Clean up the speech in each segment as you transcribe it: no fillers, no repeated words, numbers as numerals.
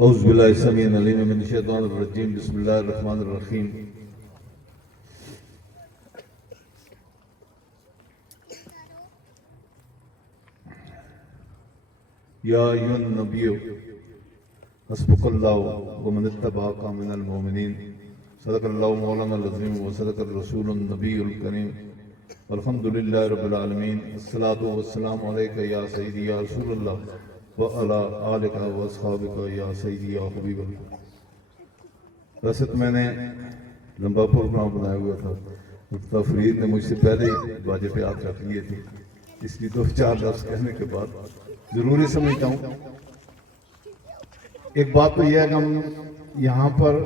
اعوذ باللہ السمیع العلیم من الشیطان الرجیم بسم اللہ الرحمن الرحیم یا ایھا النبی حسبک اللہ ومن اتبعک من المؤمنین صدق اللہ مولانا العظیم وصدق الرسول النبی الکریم الحمدللہ رب العالمین الصلاۃ والسلام علیک یا سیدی یا رسول اللہ وَعَلَىٰ آلِكَ وَأَصْحَابِكَ یا سیدی یا حبیب اللہ۔ ویسے تو میں نے لمبا پروگرام بنایا ہوا تھا، تفرید نے مجھ سے پہلے باجے پہ ہاتھ رکھ لیے تھے، اس لیے دو چار لفظ کہنے کے بعد ضروری سمجھتا ہوں۔ ایک بات تو یہ ہے کہ ہم یہاں پر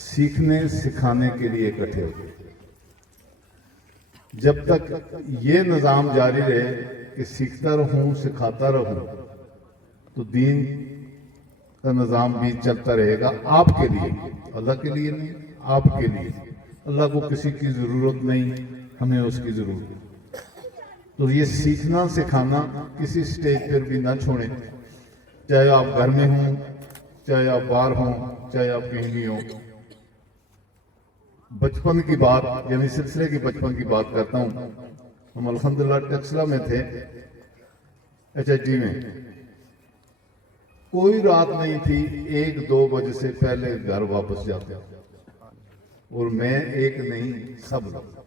سیکھنے سکھانے کے لیے اکٹھے ہوتے ہیں۔ جب تک یہ نظام جاری رہے کہ سیکھتا رہوں سکھاتا رہوں تو دین کا نظام بھی چلتا رہے گا، آپ کے لیے، اللہ کے لیے نہیں، آپ کے لیے۔ اللہ کو کسی کی ضرورت نہیں، ہمیں اس کی ضرورت۔ تو یہ سیکھنا سکھانا کسی سٹیج پر بھی نہ چھوڑیں، چاہے آپ گھر میں ہوں، چاہے آپ باہر ہوں، چاہے آپ کہیں بھی ہوں۔ بچپن کی بات، یعنی سلسلے کی بچپن کی بات کرتا ہوں۔ ہم الحمدللہ ٹیکسلا میں تھے، HIT میں۔ کوئی رات نہیں تھی 1-2 بجے سے پہلے گھر واپس جاتے، اور میں ایک نہیں، سب لوگ۔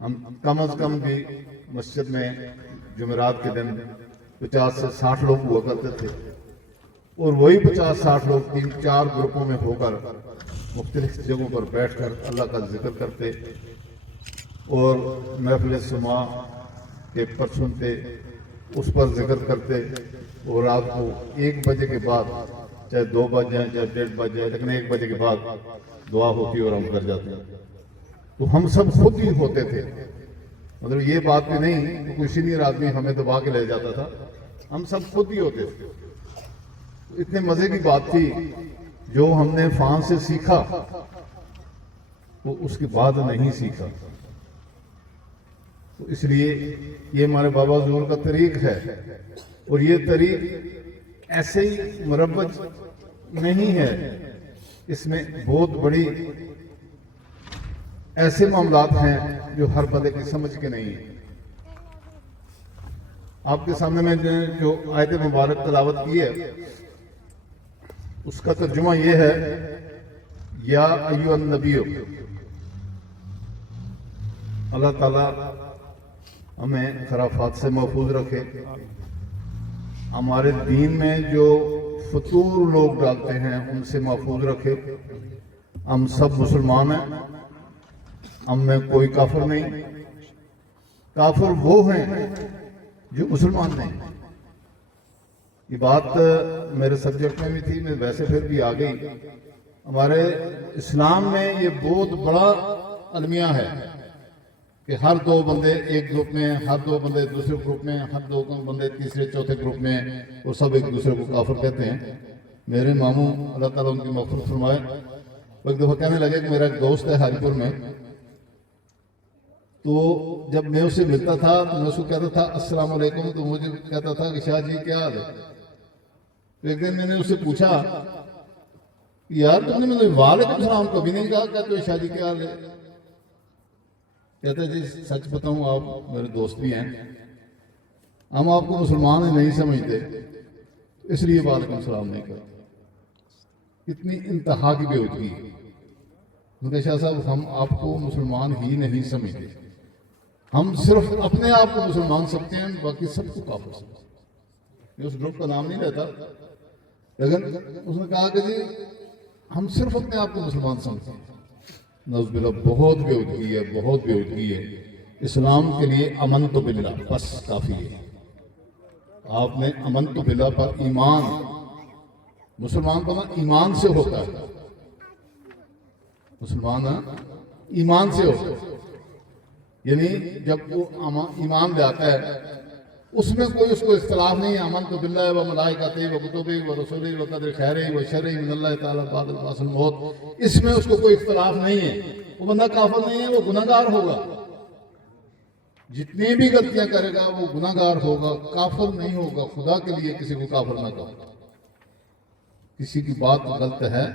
ہم کم از کم بھی مسجد میں جمعرات کے دن 50 سے 60 لوگ ہوا کرتے تھے، اور وہی 50-60 لوگ 3-4 گروپوں میں ہو کر مختلف جگہوں پر بیٹھ کر اللہ کا ذکر کرتے اور محفل سماع کے پر سنتے، اس پر ذکر کرتے، اور رات کو 1 بجے کے بعد، چاہے 2 بج جائیں چاہے 1:30 بج جائے، لیکن 1 بجے کے بعد دعا ہوتی اور ہم کر جاتے ہیں۔ تو ہم سب خود ہی ہوتے تھے، مطلب یہ بات بھی نہیں کہ کوئی سینئر آدمی ہمیں دبا کے لے جاتا تھا، ہم سب خود ہی ہوتے تھے۔ اتنے مزے کی بات تھی، جو ہم نے فان سے سیکھا وہ اس کے بعد نہیں سیکھا۔ تو اس لیے یہ ہمارے بابا حضور کا طریق ہے، اور یہ طریق ایسے ہی مربج نہیں ہے، اس میں بہت بڑی ایسے معاملات ہیں جو ہر بندے کی سمجھ کے نہیں ہیں۔ آپ کے سامنے میں جو آیت مبارک تلاوت کی ہے، اس کا ترجمہ یہ ہے، یا ایھا النبی۔ اللہ تعالیٰ ہمیں خرافات سے محفوظ رکھے، ہمارے دین میں جو فطور لوگ ڈالتے ہیں ان سے محفوظ رکھے۔ ہم سب مسلمان ہیں، ہم میں کوئی کافر نہیں۔ کافر وہ ہیں جو مسلمان نہیں۔ یہ بات میرے سبجیکٹ میں بھی تھی، میں ویسے پھر بھی آ گئی۔ ہمارے اسلام میں یہ بہت بڑا المیہ ہے کہ ہر 2 بندے ایک گروپ میں، ہر 2 بندے دوسرے گروپ میں، ہر 2 بندے تیسرے چوتھے گروپ میں، اور سب ایک دوسرے کو کافر کہتے ہیں۔ میرے ماموں اللہ تعالیٰ ان کی مغفرت فرمائے، وہ ایک دفعہ کہنے لگے کہ میرا ایک دوست ہے ہری پور میں، تو جب میں اسے ملتا تھا تو میں اس کو کہتا تھا السلام علیکم، تو مجھے کہتا تھا کہ شاہ جی کیا حال ہے؟ تو ایک دن میں نے اس سے پوچھا، یار تم نے مجھے وعلیکم السلام کبھی نہیں کہا، کہتے ہو شاہ جی کیا حال ہے؟ کہتا ہے جی سچ بتاؤں آپ میرے دوست بھی ہیں، ہم آپ کو مسلمان ہی نہیں سمجھتے، اس لیے وعلیکم السلام نہیں کرتے۔ اتنی انتہا کی بے وقوفی ہے۔ کیونکہ شاہ صاحب ہم آپ کو مسلمان ہی نہیں سمجھتے، ہم صرف اپنے آپ کو مسلمان سمجھتے ہیں، باقی سب کو کافر سمجھتے ہیں۔ میں اس گروپ کا نام نہیں لیتا، لیکن اس نے کہا کہ جی ہم صرف اپنے آپ کو مسلمان سمجھتے ہیں۔ نعوذ باللہ، بہت بے وقوفی ہے، بہت بے وقوفی ہے۔ اسلام کے لیے امنت باللہ بس کافی ہے۔ آپ نے امنت باللہ پر ایمان، مسلمان بنا ایمان سے ہوتا ہے، مسلمان ایمان سے ہوتا ہے، یعنی جب وہ ایمان لے آتا ہے اس میں کوئی اس کو اختلاف نہیں ہے۔ امنت باللہ و ملائکتہ و کتبہ و رسلہ و قدر خیرہ و شرہ من اللہ تعالیٰ بعد البعث الموت، اس میں اس کو کوئی اختلاف نہیں ہے۔ وہ بندہ کافر نہیں ہے، وہ گناہگار ہوگا، جتنی بھی غلطیاں کرے گا وہ گناہگار ہوگا، کافر نہیں ہوگا۔ خدا کے لیے کسی کو کافر نہ کہو۔ کسی کی بات غلط ہے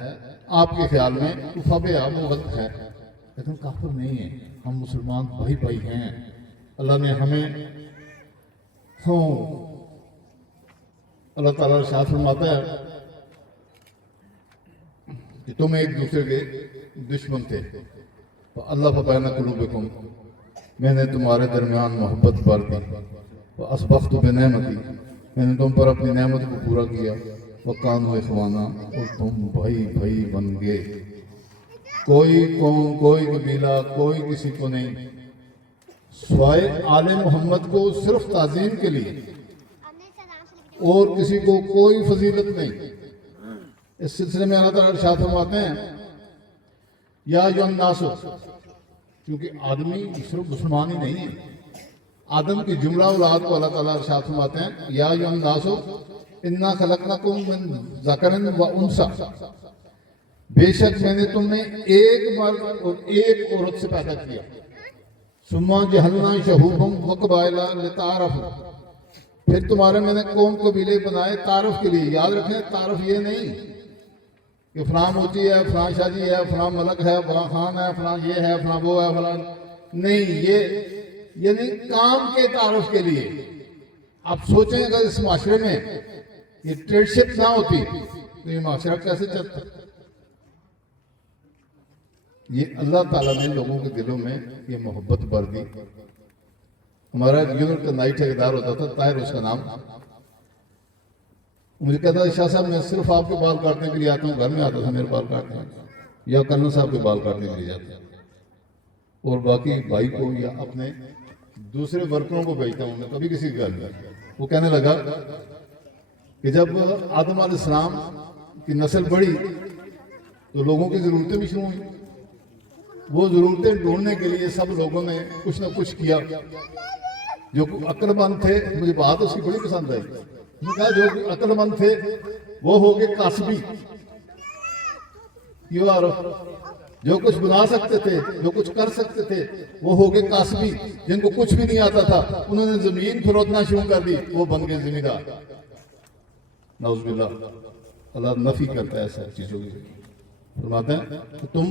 آپ کے خیال میں تو فبیا وہ غلط ہے، لیکن کافر نہیں ہے، ہم مسلمان بھائی بھائی ہیں۔ اللہ نے ہمیں اللہ تعالیٰ ارشاد فرماتا ہے کہ تم ایک دوسرے کے دشمن تھے، اللہ بین قلوبکم، میں نے تمہارے درمیان محبت بھر دی، واسبغت بنعمتی، میں نے تم پر اپنی نعمت کو پورا کیا، وکانوا اخوانا، اور تم بھائی بھائی بن گئے۔ کوئی قوم، کوئی قبیلہ، کوئی کسی کو نہیں، سوائے آل محمد کو صرف تعظیم کے لیے، اور کسی کو کوئی فضیلت نہیں۔ اس سلسلے میں اللہ تعالیٰ ارشاد فرماتے ہیں یا ایھا الناس، کیونکہ آدمی صرف مسلمان ہی نہیں ہے، آدم کی جملہ اولاد کو اللہ تعالیٰ ارشاد فرماتے ہیں یا ایھا الناس انا خلقناکم من ذکر و انثی، بے شک میں نے تمہیں ایک مرد اور ایک عورت سے پیدا کیا، ثم جعلنا شعوبا وقبائل لتعارفوا، پھر تمہارے میں نے قوم قبیلے بنائے تعارف کے لیے۔ یاد رکھیں تعارف یہ نہیں کہ فلاں موچی ہے، فلاں شاہ جی ہے، فلاں ملک ہے، فلاں خان ہے، فلاں یہ ہے، فلاں وہ ہے، فلاں نہیں، یہ یعنی کام کے تعارف کے لیے۔ آپ سوچیں اگر اس معاشرے میں یہ ٹریڈ شپ نہ ہوتی تو یہ معاشرہ کیسے چلتا؟ یہ اللہ تعالیٰ نے لوگوں کے دلوں میں یہ محبت بھر دی۔ ہمارا یونٹ کا نائٹ ٹھیکیدار ہوتا تھا، طاہر اس کا نام، مجھے کہتا تھا شاہ صاحب میں صرف آپ کے بال کاٹنے کے لیے آتا ہوں، گھر میں آتا تھا میرے بال کاٹنے، یا کرنل صاحب کے بال کاٹنے کے لیے جاتا ہوں، اور باقی بھائی کو یا اپنے دوسرے ورکروں کو بھیجتا ہوں، میں کبھی کسی کے گھر میں۔ وہ کہنے لگا کہ جب آدم علیہ السلام کی نسل بڑھی تو لوگوں کی ضرورتیں بھی شروع ہوئیں، وہ ضرورتیں ڈھونڈنے کے لیے سب لوگوں نے کچھ نہ کچھ کیا۔ جو عقل مند تھے، مجھے بات اس کی بڑی پسند ہے، میں نے کہا جو عقل مند تھے وہ ہو گئے کاسبی، جو کچھ بنا سکتے تھے، جو کچھ کر سکتے تھے وہ ہو گئے کاسبی، جن کو کچھ بھی نہیں آتا تھا انہوں نے زمین کھودنا شروع کر دی، وہ بن گئے زمیندار۔ نعوذ باللہ، اللہ نفی کرتا ہے ایسا چیزوں کی۔ فرماتے ہیں کہ تم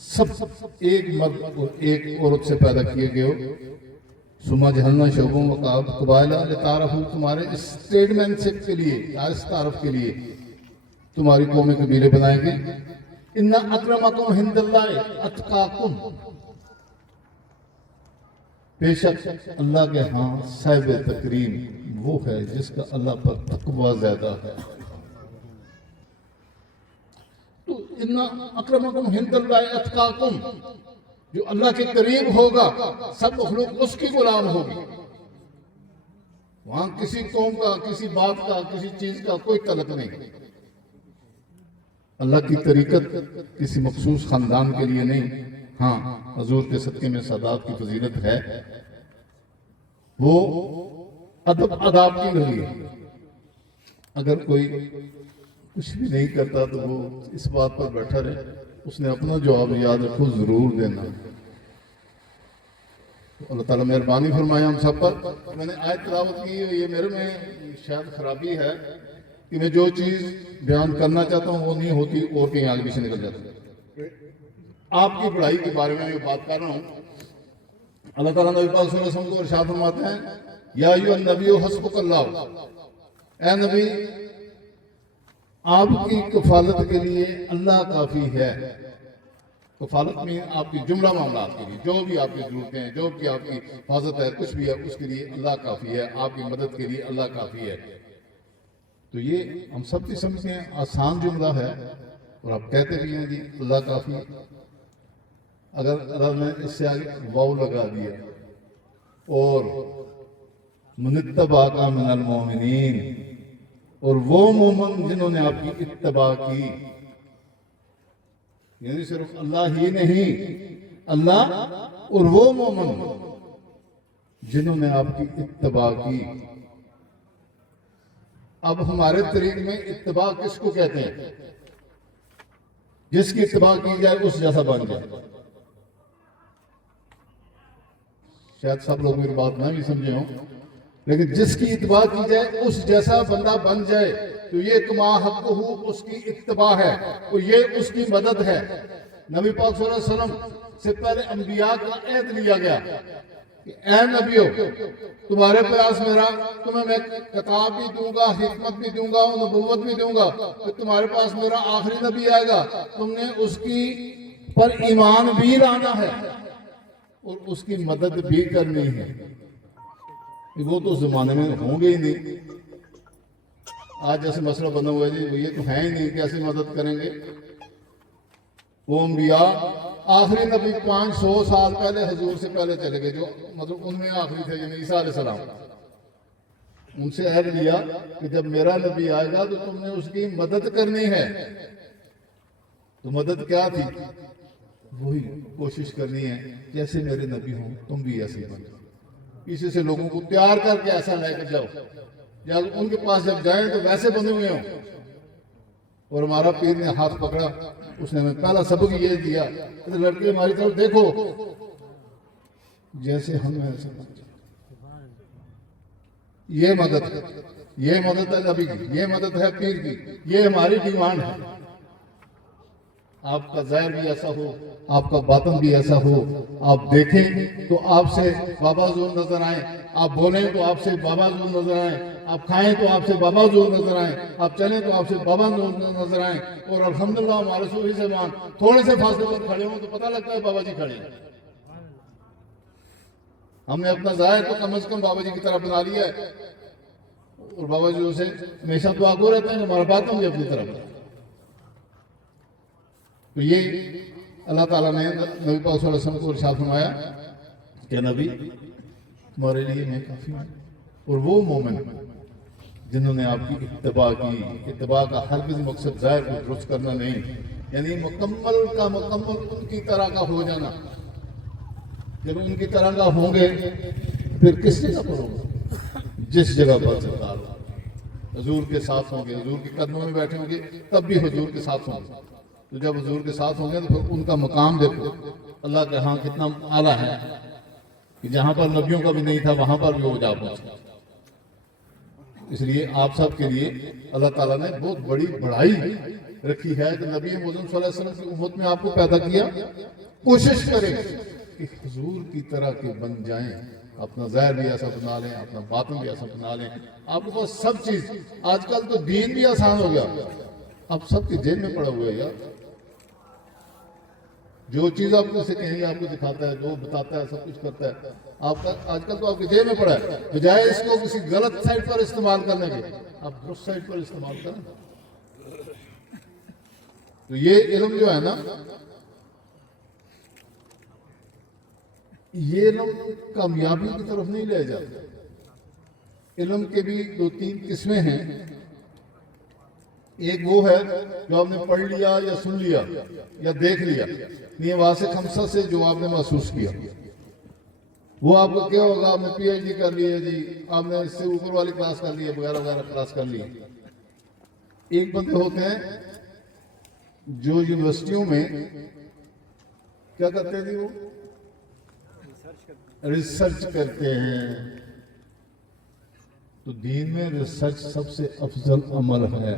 سب ایک مرد اور ایک عورت سے پیدا کیے گئے ہو، ثم جعلنا شعوبا وقبائل لتعارفوا، تمہارے اسٹیٹمنٹ شپ کے لیے، اس تعارف کے لیے تمہاری قومیں قبیلے بنائیں گے۔ ان اکرمکم عند اللہ اتقاکم، بے شک اللہ کے ہاں صاحب تکریم وہ ہے جس کا اللہ پر تقوی زیادہ ہے۔ تو ان اکرمکم عند اللہ اتقاکم، جو اللہ کے قریب ہوگا سب مخلوق اس کی غلام ہوگی، وہاں کسی قوم کا، کسی بات کا، کسی چیز کا کوئی تعلق نہیں۔ اللہ کی طریقت کسی مخصوص خاندان کے لیے نہیں، ہاں حضور کے صدقے میں سادات کی فضیلت ہے، وہ ادب آداب کی نہیں ہے۔ اگر کوئی کچھ بھی نہیں کرتا تو وہ اس بات پر بیٹھا رہے، اس نے اپنا جواب یاد رکھو ضرور دینا۔ اللہ تعالیٰ مہربانی فرمائے ہم سب پر۔ میں نے آیت تلاوت کی، یہ میرے میں شاید خرابی ہے کہ میں جو چیز بیان کرنا چاہتا ہوں وہ نہیں ہوتی اور کہیں آگے پیچھے نکل جاتا ہے۔ آپ کی پڑھائی کے بارے میں بات کر رہا ہوں۔ اللہ تعالیٰ نبی پاک صلی اللہ علیہ وسلم کو ارشاد فرماتے ہیں یا ایھا النبی حسبک اللہ، اے نبی آپ کی کفالت کے لیے اللہ کافی ہے۔ کفالت میں آپ کی جملہ معاملات کے لیے جو بھی آپ کی ضرورتیں ہیں، جو بھی آپ کی حفاظت ہے، کچھ بھی ہے، اس کے لیے اللہ کافی ہے، آپ کی مدد کے لیے اللہ کافی ہے۔ تو یہ ہم سب کی سمجھتے ہیں آسان جملہ ہے، اور آپ کہتے بھی ہیں جی اللہ کافی ہے۔ اگر اللہ نے اس سے آگے واو لگا دیا اور من اتبعک من المؤمنین، اور وہ مومن جنہوں نے آپ کی اتباع کی، یعنی صرف اللہ ہی نہیں، اللہ اور وہ مومن جنہوں نے آپ کی اتباع کی۔ اب ہمارے طریق میں اتباع کس کو کہتے ہیں؟ جس کی اتباع کی جائے اس جیسا بن جائے۔ شاید سب لوگ میری بات نہ بھی سمجھے ہوں، لیکن جس کی اتباع کی جائے اس جیسا بندہ بن جائے، تو یہ کما حق ہو اس کی اتباع ہے، تو یہ اس کی مدد ہے۔ نبی پاک صلی اللہ علیہ وسلم سے پہلے انبیاء کا عہد لیا گیا کہ اے نبیو تمہارے پاس تمہیں میں کتاب بھی دوں گا، حکمت بھی دوں گا، نبوت بھی دوں گا، کہ تمہارے پاس میرا آخری نبی آئے گا، تم نے اس کی پر ایمان بھی لانا ہے اور اس کی مدد بھی کرنی ہے۔ وہ تو اس زمانے میں ہوں گے ہی نہیں۔ آج جیسے مسئلہ بنا ہوا ہے جی یہ تو ہیں ہی نہیں، کیسے مدد کریں گے؟ وہ انبیاء آخری نبی 500 سال پہلے حضور سے پہلے چلے گئے، جو مطلب ان میں آخری تھے، یعنی عیسیٰ علیہ السلام۔ ان سے عہد لیا کہ جب میرا نبی آئے گا تو تم نے اس کی مدد کرنی ہے۔ تو مدد کیا تھی؟ وہی کوشش کرنی ہے جیسے میرے نبی ہوں تم بھی ایسے بنو، پیچھے سے لوگوں کو تیار کر کے ایسا لے کر جاؤ، یا ان کے پاس جب جائیں تو ویسے بنے ہوئے ہوں۔ اور ہمارا پیر نے ہاتھ پکڑا، اس نے ہمیں پہلا سبق یہ دیا کہ لڑکے ہماری طرف دیکھو، جیسے ہم ایسے بن جائیں۔ یہ مدد ہے، یہ مدد ہے نبی کی، یہ مدد ہے پیر کی، یہ ہماری ڈیمانڈ ہے۔ آپ کا ظاہر بھی ایسا ہو، آپ کا باطن بھی ایسا ہو، آپ دیکھیں تو آپ سے بابا حضور نظر آئیں، آپ بولیں تو آپ سے بابا حضور نظر آئیں، آپ کھائیں تو آپ سے بابا حضور نظر آئیں، آپ چلیں تو آپ سے بابا حضور نظر آئیں۔ اور الحمدللہ ہمارے صوفی صاحبان تھوڑے سے فاصلے پر کھڑے ہوں تو پتہ لگتا ہے بابا جی کھڑے ہیں۔ ہم نے اپنا ظاہر تو کم از کم بابا جی کی طرح بنا لیا ہے، اور بابا جی سے ہمیشہ دعا گو رہتے ہیں کہ ہمارا باطن بھی اپنی طرف ہے۔ تو یہ اللہ تعالیٰ نے نبی پاک صلی اللہ علیہ وسلم کو ارشاد فرمایا کہ نبی تمہارے لیے میں کافی ہوں۔ اور وہ مومن جنہوں نے آپ کی اتباع کی، اتباع کا ہرگز مقصد ظاہر کو درست کرنا نہیں، یعنی مکمل کا مکمل ان کی طرح کا ہو جانا۔ جب ان کی طرح کا ہوں گے پھر کس جگہ پر ہوگا؟ جس جگہ پر سرکار ہو، حضور کے ساتھ ہوں گے، حضور کے قدموں میں بیٹھے ہوں گے تب بھی حضور کے ساتھ ہوں گے۔ تو جب حضور کے ساتھ ہوں گے تو پھر ان کا مقام دیکھو اللہ کے ہاں کتنا اعلیٰ ہے، کہ جہاں پر نبیوں کا بھی نہیں تھا وہاں پر بھی وہ جا پہنچا۔ اس لیے آپ سب کے لیے اللہ تعالیٰ نے بہت بڑی بڑائی رکھی ہے کہ نبی محمد صلی اللہ علیہ وسلم کی امت میں آپ کو پیدا کیا۔ کوشش کریں کہ حضور کی طرح کے بن جائیں، اپنا ظاہر بھی ایسا بنا لیں، اپنا باطن بھی ایسا بنا لیں۔ آپ کے پاس سب چیز، آج کل تو دین بھی آسان ہو گیا، اب سب کی جیب میں پڑا ہوا ہے یار۔ جو چیز آپ کو سے کہیں آپ کو دکھاتا ہے، جو بتاتا ہے، سب کچھ کرتا ہے، آپ کا آج کل تو آپ کی جیب میں پڑا ہے۔ بجائے اس کو کسی غلط سائٹ پر استعمال کرنے کے، آپ درست سائٹ پر استعمال کریں۔ تو یہ علم جو ہے نا، یہ علم کامیابی کی طرف نہیں لے جاتا۔ علم کے بھی 2-3 قسمیں ہیں۔ ایک وہ ہے جو آپ نے پڑھ لیا یا سن لیا یا دیکھ لیا، یہ واسع خمسہ سے جو آپ نے محسوس کیا، وہ آپ کو کیا ہوگا؟ آپ نے پی ایچ ڈی کر لی ہے جی، آپ نے اس سے اوپر والی کلاس کر لی ہے، وغیرہ وغیرہ کلاس کر لی ہے۔ ایک بندے ہوتے ہیں جو یونیورسٹیوں میں کیا کرتے ہیں؟ وہ ریسرچ کرتے ہیں۔ تو دین میں ریسرچ سب سے افضل عمل ہے۔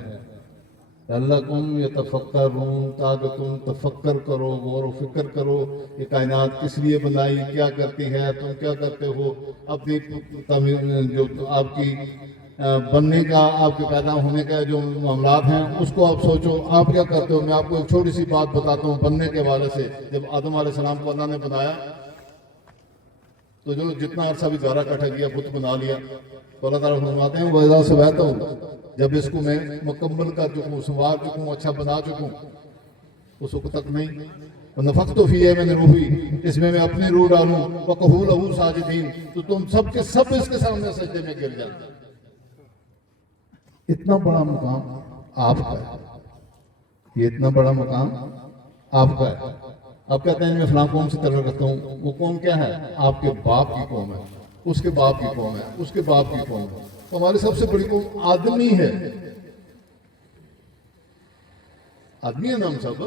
لعلکم یتفکرون، تاکہ تم تفکر کرو، غور و فکر کرو، یہ کائنات کس لیے بنائی، کیا کرتی ہے، تم کیا کرتے ہو، اپنی جو آپ کی بننے کا، آپ کے پیدا ہونے کا جو معاملات ہیں اس کو آپ سوچو، آپ کیا کرتے ہو۔ میں آپ کو ایک چھوٹی سی بات بتاتا ہوں بننے کے حوالے سے۔ جب آدم علیہ السلام کو اللہ نے بنایا تو جو جتنا عرصہ بھی گارا کٹا کیا، بت بنا لیا، تو اللہ تعالیٰ فرماتے ہیں وَإِذَا سَوَيْتُهُ، جب اس کو میں مکمل کر چکوں، سنوار چکوں، اچھا بنا چکوں، اس وقت تک نہیں۔ وَنَفَخْتُ فِيهِ مِنْ رُوحِي، اس میں اپنی روح ڈالوں، وَقَعُوا لَهُ سَاجِدِينَ، تو تم سب کے سب اس کے سامنے سجدے میں گر جاتے۔ اتنا بڑا مقام آپ کا ہے، یہ اتنا بڑا مقام آپ کا ہے۔ آپ کہتے ہیں میں فلاں قوم سے تعلق رکھتا ہوں، وہ قوم کیا ہے؟ آپ کے باپ کی قوم ہے، اس کے باپ کی قوم ہے، اس کے باپ کی قوم ہے۔ تو ہماری سب سے بڑی قوم آدمی ہے، آدمی ہے نا ہم سب،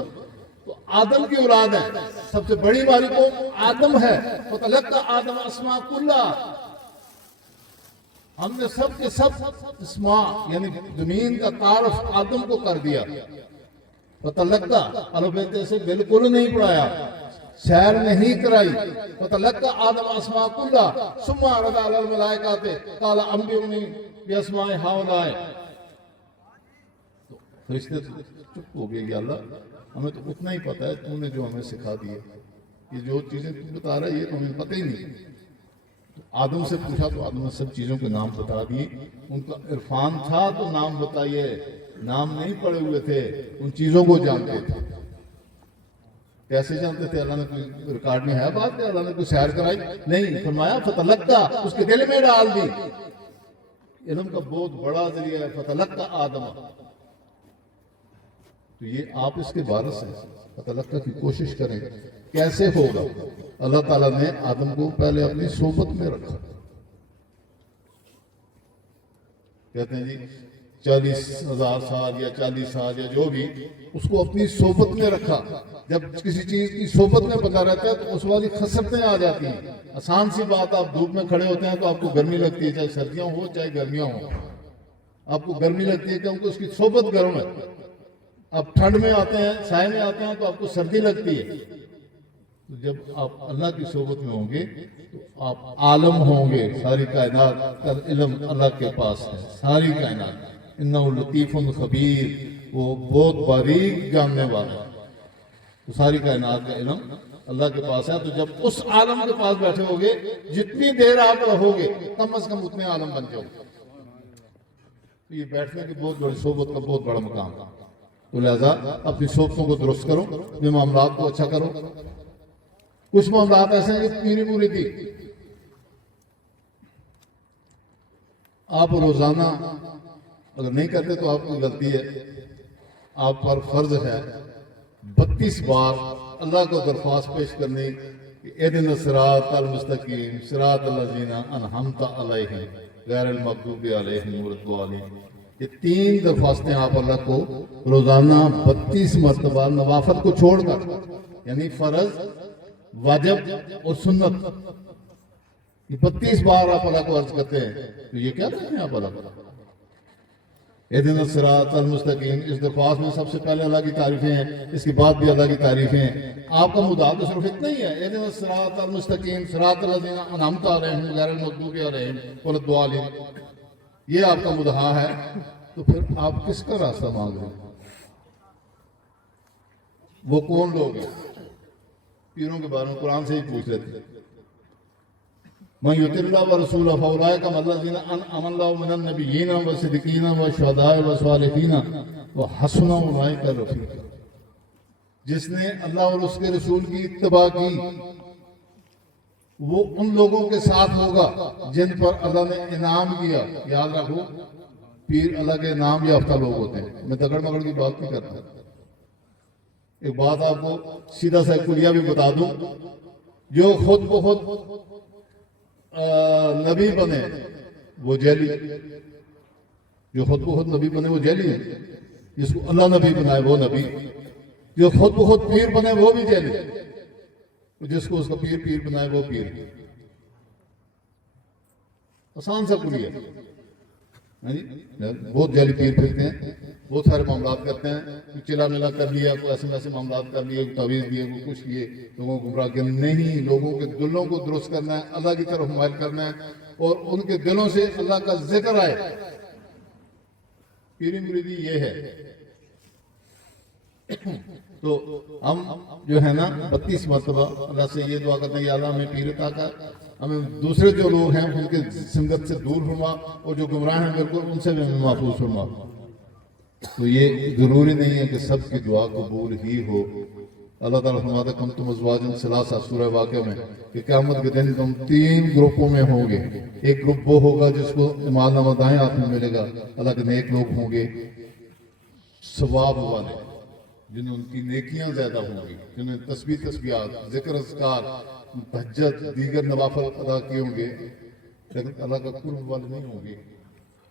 تو آدم کی اولاد ہے۔ سب سے بڑی ہماری قوم آدم ہے۔ فَتَلَقَّى آدَمَ الْأَسْمَاءَ كُلَّهَا، ہم نے سب کے سب اسماء یعنی زمین کا تعارف آدم کو کر دیا. فتلقا البتہ سے بالکل نہیں پڑھایا, سیر نہیں کرائی. فتلقا آدم اسماء کلھا ثم عرض علی الملائکۃ قال انبئونی باسماء ہؤلاء. فرشتے چپ ہو گئے, یا اللہ ہمیں تو اتنا ہی پتا ہے, تو نے جو ہمیں سکھا دیا, یہ جو چیزیں تو بتا رہا ہے یہ تو ہمیں پتہ ہی نہیں. تو آدم سے پوچھا تو آدم نے سب چیزوں کے نام بتا دیے. ان کا عرفان تھا تو نام بتائیے, نام نہیں پڑے ہوئے تھے, ان چیزوں کو جانتے تھے. کیسے جانتے تھے؟ اللہ نے کوئی ریکارڈ میں ہے بات کہ اللہ نے کوئی سیر کرائی؟ نہیں. فرمایا فتلقا, اس کے دل میں ڈال دی. علم کا بہت بڑا ذریعہ ہے فتلقا آدم. تو یہ آپ اس کے وارث ہیں, فتلقا کی کوشش کریں. کیسے ہوگا؟ اللہ تعالیٰ نے آدم کو پہلے اپنی صحبت میں رکھا. کہتے ہیں جی 40,000 سال یا 40 سال یا جو بھی, اس کو اپنی صحبت میں رکھا. جب کسی چیز کی صحبت میں بتا رہتا ہے تو اس والی خسرتیں آ جاتی ہیں. آسان سی بات, آپ دھوپ میں کھڑے ہوتے ہیں تو آپ کو گرمی لگتی ہے, چاہے سردیاں ہو چاہے گرمیاں ہوں, آپ کو گرمی لگتی ہے کیونکہ اس کی صحبت گرم ہے. آپ ٹھنڈ میں آتے ہیں, سائے میں آتے ہیں تو آپ کو سردی لگتی ہے. تو جب آپ اللہ کی صحبت میں ہوں گے تو آپ عالم ہوں گے. ساری کائنات کا علم اللہ کے پاس ہے, ساری کائنات. انہ لطیف خبیر, وہ بہت باریک جاننے والا ہے. تو ساری کائنات کا علم اللہ کے پاس ہے. تو جب اس عالم کے پاس بیٹھے ہوگے, جتنی دیر آپ رہو گے کم از کم اتنے عالم بن جاؤ گے. تو یہ بیٹھنے کی بہت بڑی صحبت کا بہت بڑا مقام ہے. تو لہذا اپنی صحبتوں کو درست کرو, اپنے معاملات کو اچھا کرو. کچھ معاملات ایسے ہیں کہ پیری پوری تھی. آپ روزانہ اگر نہیں کرتے تو آپ کی غلطی ہے. آپ پر فرض ہے 32 بار اللہ کو درخواست پیش کرنے کہ اہدنا الصراط المستقیم صراط الذین انعمت علیہم غیر المغضوب علیہم ولا الضالین. یہ 3 درخواستیں آپ اللہ کو روزانہ 32 مرتبہ نوافل کو چھوڑ کر, یعنی فرض, واجب اور سنت, یہ 32 بار آپ اللہ کو عرض کرتے ہیں. تو یہ کیا کہتے ہیں آپ اللہ کو اہدنا الصراط المستقیم. اس درخواست میں سب سے پہلے اللہ کی تعریفیں ہیں, اس کے بعد بھی اللہ کی تعریفیں ہیں. آپ کا مدعا تو صرف اتنا ہی ہے, اہدنا الصراط المستقیم صراط الذین انعمت علیہم غیر المغضوب علیہم ولا الضالین. یہ آپ کا مدعا ہے. تو پھر آپ کس کا راستہ مانگ رہے ہیں؟ وہ کون لوگ ہیں؟ پیروں کے بارے میں قرآن سے ہی پوچھ لیتے ہیں. من یطع اللہ ورسولہ فاولئک مع الذین انعم اللہ من النبیین والصدیقین والشہداء والصالحین وحسن اولئک رفیقا. جس نے اللہ اور اس کے رسول کی اتباع کی وہ ان لوگوں کے ساتھ ہوگا جن پر اللہ نے انعام کیا. یاد رکھو, پیر اللہ کے انعام یافتہ لوگ ہوتے ہیں. میں دگڑ مگڑ کی بات نہیں کرتا. ایک بات آپ کو سیدھا سا کلیہ بھی بتا دوں, جو خود بخود نبی بنے وہ جیلی, جو خود بخود نبی بنے وہ جیلی ہے. جس کو اللہ نبی بنائے وہ نبی, جو خود بخود پیر بنے وہ بھی جیلی, جس کو اس کا پیر پیر بنائے وہ پیر. آسان سا کلیہ. بہت جیلی پیر پھرتے ہیں, بہت سارے معاملات کرتے ہیں, چلا ملا کر لیا, کوئی ایسے ایسے معاملات کر لیے, تعویذ دیے, کوئی کچھ کیے, لوگوں کو گمراہ کیا. نہیں, لوگوں کے دلوں کو درست کرنا ہے, اللہ کی طرف مائل کرنا ہے, اور ان کے دلوں سے اللہ کا ذکر آئے. پیری مریدی یہ ہے. تو ہم جو ہے نا 32 مرتبہ اللہ سے یہ دعا کرتے ہیں, یا اللہ ہمیں پیر عطا کر, ہمیں دوسرے جو لوگ ہیں ان کے سنگت سے دور فرما, اور جو گمراہ ہیں بالکل ان سے بھی ہمیں محفوظ فرما. تو یہ ضروری نہیں ہے کہ سب کی دعا قبول ہی ہو. اللہ تعالیٰ فرماتا ہے کنتم ازواجا ثلاثہ سورہ واقعہ میں کہ قیامت کے دن تم 3 گروپوں میں ہوں گے. ایک گروپ وہ ہوگا جس کو ایمان نامہ دائیں ہاتھ میں ملے گا, اللہ کے نیک لوگ ہوں گے, ثواب والے, جنہیں ان کی نیکیاں زیادہ ہوں گی, جنہیں تسبیحات, ذکر اذکار, تہجد, دیگر نوافل ادا کیے ہوں گے. لیکن اللہ کا قرب والے نہیں ہوں گے,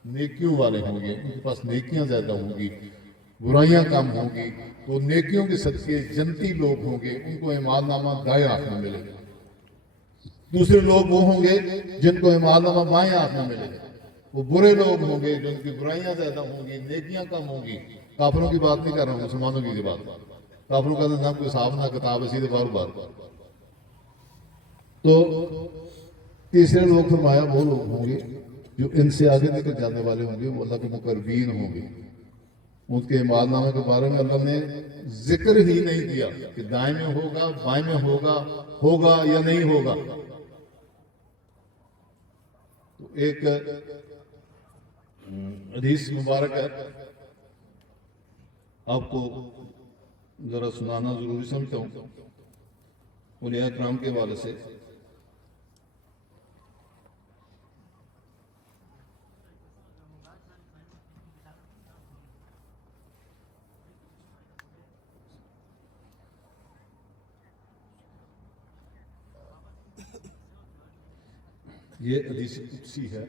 نیکیوں والے ہوں گے. ان کے پاس نیکیاں زیادہ ہوں گی, برائیاں کم ہوں گی. تو نیکیوں کے صدقے جنتی لوگ ہوں گے, ان کو ایمان نامہ دائیں ہاتھ میں ملے گا. دوسرے لوگ وہ ہوں گے جن کو ایمان نامہ بائیں ہاتھ میں ملے گا. وہ برے لوگ ہوں گے، جن کی برائیاں زیادہ ہوں گی، نیکیاں کم ہوں گی. کافروں کی بات نہیں کر رہا ہوں، مسلمانوں کی بات. کافروں کا نہ کوئی حساب نہ کتاب ہے، سیدھے بار بار. تو تیسرے لوگ فرمایا وہ لوگ ہوں گے جو ان سے آگے نکل جانے والے ہوں گے، وہ اللہ کے مقربین ہوں گے. ان کے اعمال نامے کے بارے میں اللہ نے ذکر ہی نہیں کیا کہ دائیں میں ہوگا، بائیں میں ہوگا یا نہیں ہوگا. تو ایک حدیث مبارک ہے، آپ کو ذرا سنانا ضروری سمجھتا ہوں اولیاء کرام کے حوالے سے. یہ حدیث قدسی ہے.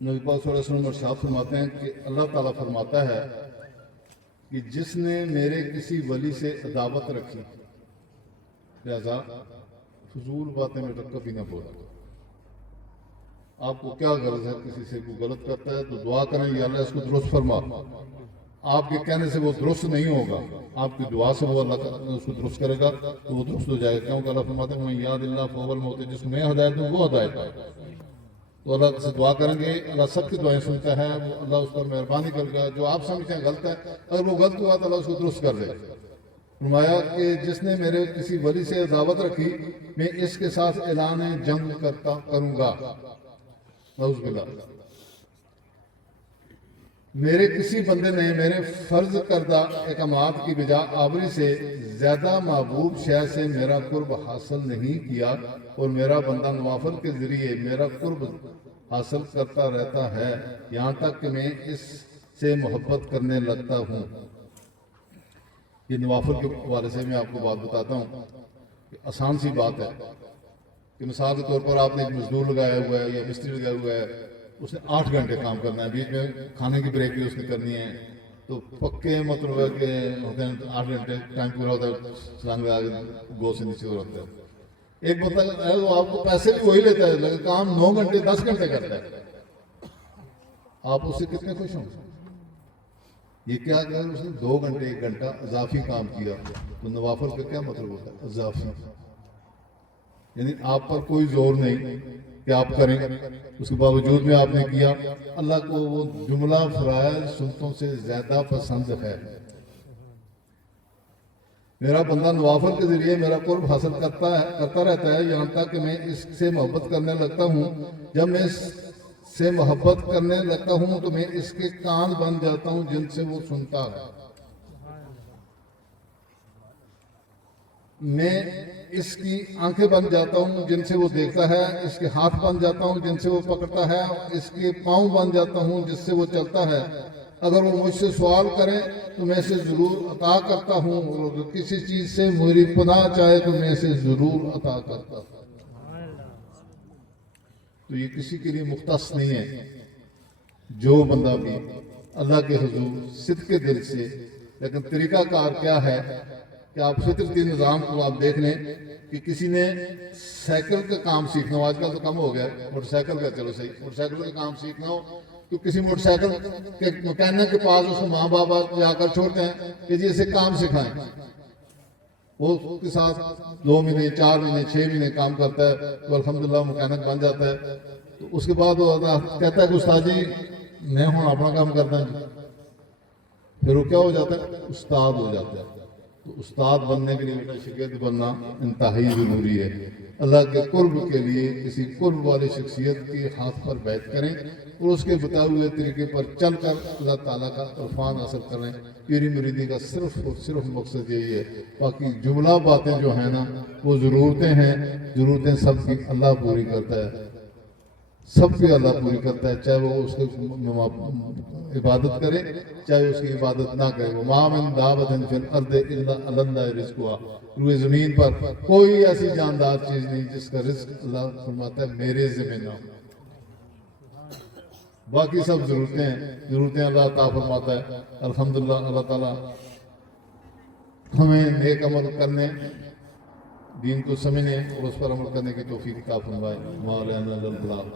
نبی پاک صلی اللہ علیہ وسلم ارشاد فرماتے ہیں کہ اللہ تعالیٰ فرماتا ہے کہ جس نے میرے کسی ولی سے عداوت رکھی، لہذا فضول باتیں میں تک کبھی نہ بولا. آپ کو کیا غرض ہے؟ کسی سے کوئی غلط کرتا ہے تو دعا کریں یا اللہ اس کو درست فرما. آپ کے کہنے سے وہ درست نہیں ہوگا، آپ کی دعا سے وہ اللہ اس کو درست کرے گا تو وہ درست ہو جائے گا. کیونکہ اللہ فرماتے ہیں میں یاد اللہ فول موت، جس کو میں ہدایت دوں وہ ہدایت ہے. تو اللہ سے دعا کریں گے، اللہ سب کی دعائیں سنتا ہے، اللہ اس پر مہربانی کرے گا. جو آپ سمجھتے ہیں غلط ہے، اگر وہ غلط ہوا تو اللہ اس کو درست کر دے گا. فرمایا کہ جس نے میرے کسی ولی سے عداوت رکھی، میں اس کے ساتھ اعلان جنگ کروں گا. نعوذ باللہ. میرے کسی بندے نے میرے فرض کردہ احکامات کی بجا آوری سے زیادہ محبوب شے سے میرا قرب حاصل نہیں کیا، اور میرا بندہ نوافل کے ذریعے میرا قرب حاصل کرتا رہتا ہے، یہاں تک کہ میں اس سے محبت کرنے لگتا ہوں. یہ نوافل کے حوالے سے میں آپ کو بات بتاتا ہوں کہ آسان سی بات ہے کہ مثال کے طور پر آپ نے ایک مزدور لگایا ہوا ہے یا مستری لگایا ہوا ہے، اس نے 8 گھنٹے کام کرنا ہے، بیچ میں کھانے کی بریک بھی اس نے کرنی ہے. تو پکے مطلب ہے کہ ہوتے ہیں 8 گھنٹے ٹائم پورا ہوتا ہے، سلام کے آگے گو سے نیچے ہوتا ہے. ایک بندہ ہے وہ آپ کو پیسے بھی وہی لیتا ہے لیکن کام 9 گھنٹے 10 گھنٹے کرتا ہے. آپ اس سے کتنے خوش ہوں؟ یہ کیا کہ اس نے 2 گھنٹے 1 گھنٹہ اضافی کام کیا. تو نوافل کا کیا مطلب ہوتا ہے؟ اضافی. یعنی آپ پر کوئی زور نہیں کہ آپ کریں، اس کے باوجود میں آپ نے کیا. اللہ کو وہ جملہ فرائض سنتوں سے زیادہ پسند ہے. میرا بندہ نوافل کے ذریعے میرا قرب حاصل کرتا رہتا ہے، یہاں تک کہ میں اس سے محبت کرنے لگتا ہوں. جب میں اس سے محبت کرنے لگتا ہوں تو میں اس کے کان بن جاتا ہوں جن سے وہ سنتا ہے. میں اس کی آنکھیں بن جاتا ہوں جن سے وہ دیکھتا ہے، اس کے ہاتھ بن جاتا ہوں جن سے وہ پکڑتا ہے، اس کے پاؤں بن جاتا ہوں جس سے وہ چلتا ہے. اگر وہ مجھ سے سوال کرے تو میں اسے ضرور عطا کرتا ہوں، اور اگر کسی چیز سے میری پناہ چاہے تو میں اسے ضرور عطا کرتا ہوں. تو یہ کسی کے لیے مختص نہیں ہے. جو بندہ بھی اللہ کے حضور صدق کے دل سے، لیکن طریقہ کار کیا ہے کہ آپ فطرتی نظام کو آپ دیکھ لیں کہ کسی نے سائیکل کا کام سیکھنا ہو، آج کل تو کم ہو گیا، موٹر سائیکل کا چلو صحیح، موٹر سائیکل کا کام سیکھنا ہو تو کسی موٹر سائیکل کے مکینک کے پاس اس کو ماں باپ جا کر چھوڑتے ہیں کہ جی اسے کام سکھائیں. وہ اس کے ساتھ 2 مہینے 4 مہینے 6 مہینے کام کرتا ہے تو الحمدللہ مکینک بن جاتا ہے. تو اس کے بعد وہ کہتا ہے کہ استاد جی میں ہوں اپنا کام کرتا ہوں. پھر وہ کیا ہو جاتا ہے؟ استاد ہو جاتا ہے. تو استاد بننے کے لیے بیٹا شاگرد بننا انتہائی ضروری ہے. اللہ کے قرب کے لیے کسی قرب والی شخصیت کے ہاتھ پر بیعت کریں اور اس کے بتائے ہوئے طریقے پر چل کر اللہ تعالیٰ کا عرفان حاصل کریں. پیری مریدی کا صرف اور صرف مقصد یہی ہے. باقی جملہ باتیں جو ہیں نا وہ ضرورتیں ہیں، ضرورتیں سب کی اللہ پوری کرتا ہے، سب کی اللہ پوری کرتا ہے، چاہے وہ اس کی عبادت کرے چاہے اس کی عبادت نہ کرے. وَمَا مِن دَابَّةٍ فِي الْأَرْضِ إِلَّا عَلَى اللَّهِ رِزْقُهَا. روئے زمین پر کوئی ایسی جاندار چیز نہیں جس کا رزق اللہ فرماتا ہے میرے ذمہ نہ ہو. باقی سب ضرورتیں اللہ عطا فرماتا ہے. الحمدللہ اللہ تعالیٰ ہمیں نیک عمل کرنے، دین کو سمجھنے اور اس پر عمل کرنے کی توفیق عطا فرمائے. مولانا البلاغ.